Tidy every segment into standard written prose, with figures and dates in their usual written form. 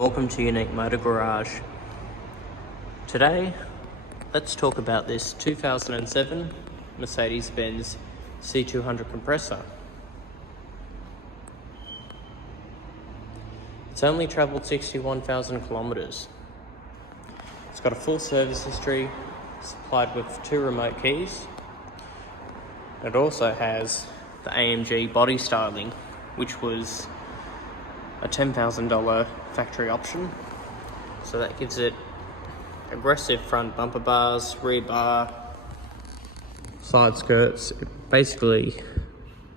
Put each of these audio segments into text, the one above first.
Welcome to Unique Motor Garage. Today, let's talk about this 2007 Mercedes-Benz C200 compressor. It's only travelled 61,000 kilometres. It's got a full service history, supplied with 2 remote keys. It also has the AMG body styling, which was a $10,000 factory option. So that gives it aggressive front bumper bars, rear bar, side skirts. It basically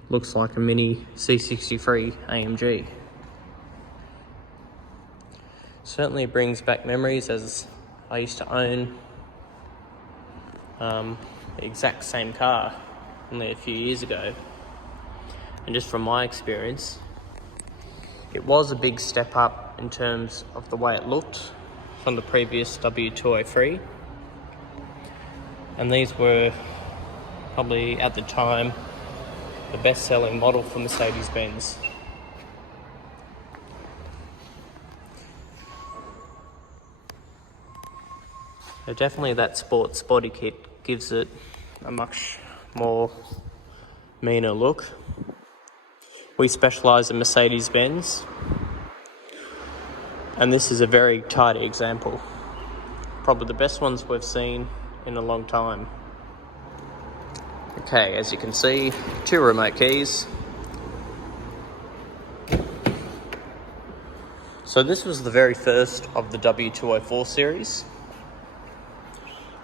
looks like a mini C63 AMG. Certainly brings back memories, as I used to own the exact same car only a few years ago. And just from my experience, it was a big step up in terms of the way it looked from the previous W203. And these were probably, at the time, the best-selling model for Mercedes-Benz. So definitely that sports body kit gives it a much more meaner look. We specialise in Mercedes-Benz, and this is a very tidy example. Probably the best ones we've seen in a long time. Okay, as you can see, 2 remote keys. So this was the very first of the W204 series.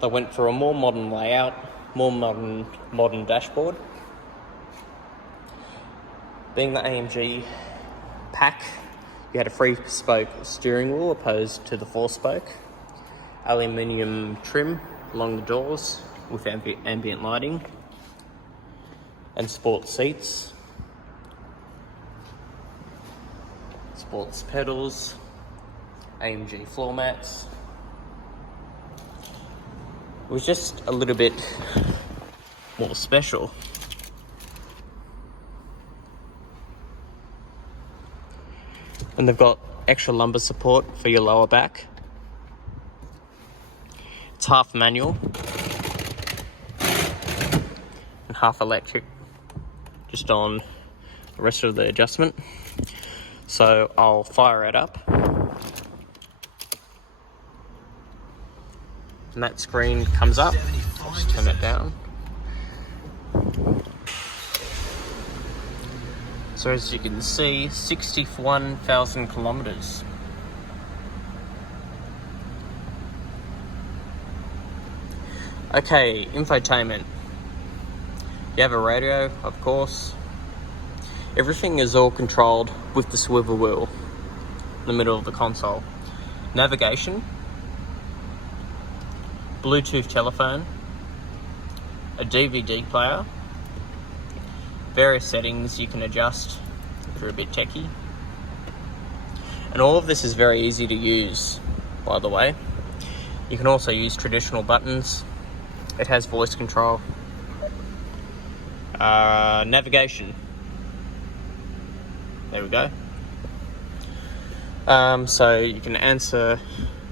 They went for a more modern layout, more modern dashboard. Being the AMG pack, you had a 3-spoke steering wheel opposed to the 4-spoke. Aluminium trim along the doors with ambient lighting. And sports seats. Sports pedals. AMG floor mats. It was just a little bit more special. And they've got extra lumbar support for your lower back. It's half manual and half electric, just on the rest of the adjustment. So I'll fire it up. And that screen comes up. I'll just turn it down. So as you can see, 61,000 kilometres. Okay, infotainment. You have a radio, of course. Everything is all controlled with the swivel wheel in the middle of the console. Navigation, Bluetooth telephone, a DVD player, various settings you can adjust if you're a bit techie. And all of this is very easy to use, by the way. You can also use traditional buttons. It has voice control. Navigation. There we go. So you can answer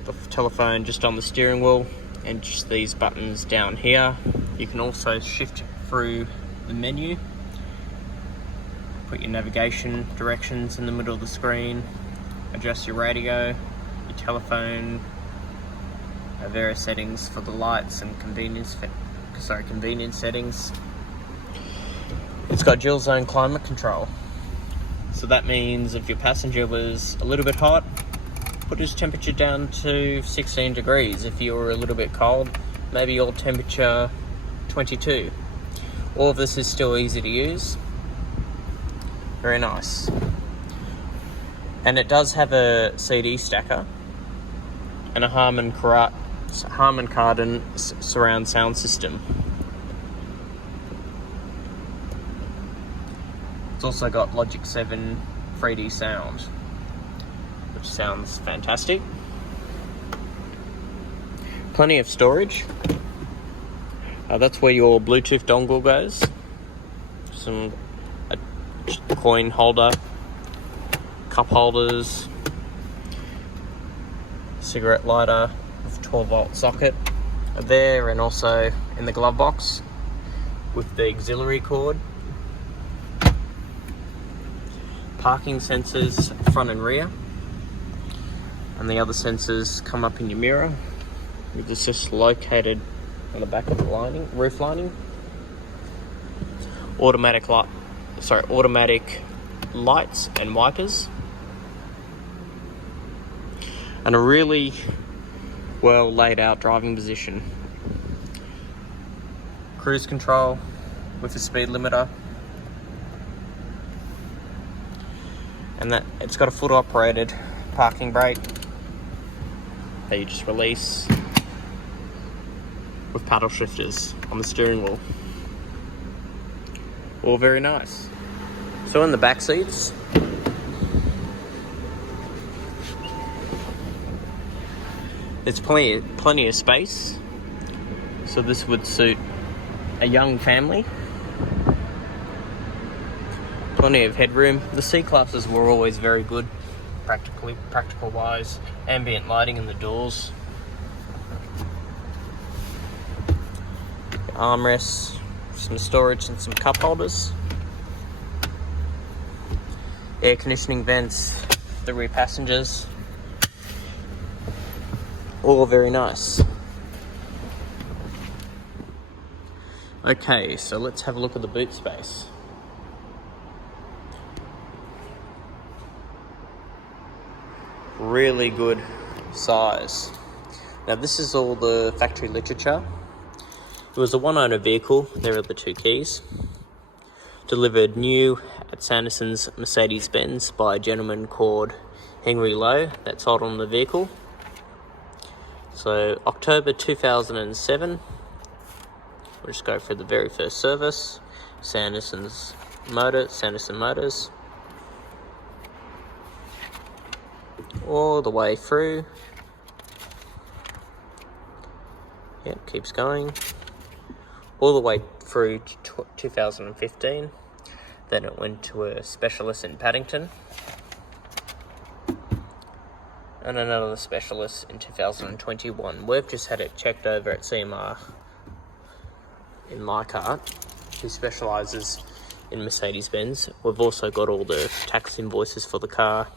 the telephone just on the steering wheel and just these buttons down here. You can also shift through the menu. Put your navigation directions in the middle of the screen, adjust your radio, your telephone, various settings for the lights and convenience settings. It's got dual zone climate control. So that means if your passenger was a little bit hot, put his temperature down to 16 degrees. If you were a little bit cold, maybe your temperature 22. All of this is still easy to use. Very nice. And it does have a CD stacker and a Harman Kardon surround sound system. It's also got Logic 7 3D sound, which sounds fantastic. Plenty of storage. That's where your Bluetooth dongle goes. A coin holder, cup holders, cigarette lighter with 12-volt socket there, and also in the glove box with the auxiliary cord. Parking sensors front and rear, and the other sensors come up in your mirror. It's just located on the back of the roof lining. Automatic lights and wipers, and a really well laid out driving position. Cruise control with a speed limiter, and that it's got a foot operated parking brake that you just release with paddle shifters on the steering wheel. All very nice. So in the back seats, there's plenty of space, so this would suit a young family. Plenty of headroom. The C classes were always very good, practical wise. Ambient lighting in the doors, armrests, some storage and some cup holders, air conditioning vents, the rear passengers, all very nice. Okay, so let's have a look at the boot space. Really good size. Now this is all the factory literature. It was a one-owner vehicle. There are the two keys. Delivered new at Sanderson's Mercedes-Benz by a gentleman called Henry Lowe. That's sold on the vehicle. So October 2007. We'll just go for the very first service. Sanderson Motors. All the way through. Yep, keeps going. All the way through to 2015. Then it went to a specialist in Paddington. And another specialist in 2021. We've just had it checked over at CMR in Leichhardt, who specialises in Mercedes-Benz. We've also got all the tax invoices for the car.